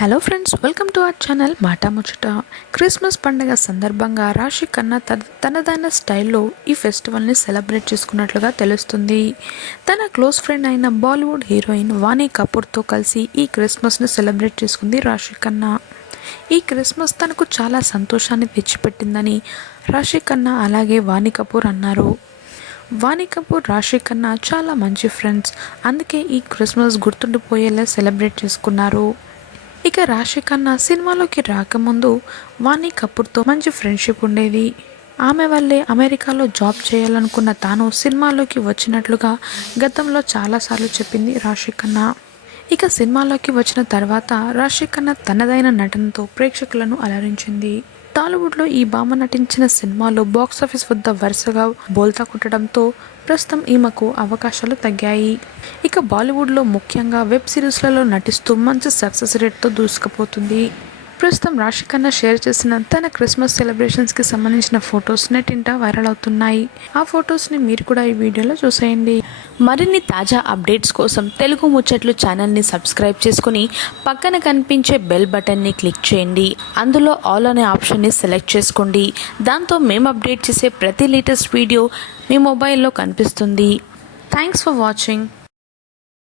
Hello friends welcome to our channel మాట ముచ్చట Christmas పండుగ సందర్భంగా రాశి కన్నా తన తనదైన స్టైల్లో ఈ ఫెస్టివల్ని సెలబ్రేట్ చేసుకున్నట్లుగా తెలుస్తుంది. తన క్లోజ్ ఫ్రెండ్ అయిన బాలీవుడ్ హీరోయిన్ వాణి కపూర్తో కలిసి ఈ క్రిస్మస్ని సెలబ్రేట్ చేసుకుంది రాశి ఖన్నా ఈ క్రిస్మస్ తనకు చాలా సంతోషాన్ని తెచ్చిపెట్టిందని రాశి ఖన్నా అలాగే వాణి కపూర్ అన్నారు. వాణి కపూర్ రాశి ఖన్నా చాలా మంచి ఫ్రెండ్స్ అందుకే ఈ క్రిస్మస్ గుర్తుండిపోయేలా సెలబ్రేట్ చేసుకున్నారు. ఇక రాశి ఖన్నా సినిమాలోకి రాకముందు వాణి కపూర్తో మంచి ఫ్రెండ్షిప్ ఉండేది. ఆమె వల్లే అమెరికాలో జాబ్ చేయాలనుకున్న తాను సినిమాలోకి వచ్చినట్లుగా గతంలో చాలాసార్లు చెప్పింది రాశి ఖన్నా ఇక సినిమాలోకి వచ్చిన తర్వాత రాశి ఖన్నా తనదైన నటనతో ప్రేక్షకులను అలరించింది. టాలీవుడ్లో ఈ భామ నటించిన సినిమాలు బాక్సాఫీస్ వద్ద వరుసగా బోల్తా కొట్టడంతో ప్రస్తుతం ఈమెకు అవకాశాలు తగ్గాయి. ఇక బాలీవుడ్లో ముఖ్యంగా వెబ్ సిరీస్లలో నటిస్తూ మంచి సక్సెస్ రేట్తో దూసుకుపోతుంది. ప్రస్తుతం రాశి ఖన్నా షేర్ చేసిన తన క్రిస్మస్ సెలబ్రేషన్స్కి సంబంధించిన ఫొటోస్ నెట్టింట వైరల్ అవుతున్నాయి. ఆ ఫొటోస్ని మీరు కూడా ఈ వీడియోలో చూసేయండి. మరిన్ని తాజా అప్డేట్స్ కోసం తెలుగు ముచ్చట్లు ఛానల్ని సబ్స్క్రైబ్ చేసుకుని పక్కన కనిపించే బెల్ బటన్ని క్లిక్ చేయండి. అందులో ఆల్ అనే ఆప్షన్ని సెలెక్ట్ చేసుకోండి. దాంతో మేము అప్డేట్ చేసే ప్రతి లేటెస్ట్ వీడియో మీ మొబైల్లో కనిపిస్తుంది. Thanks for watching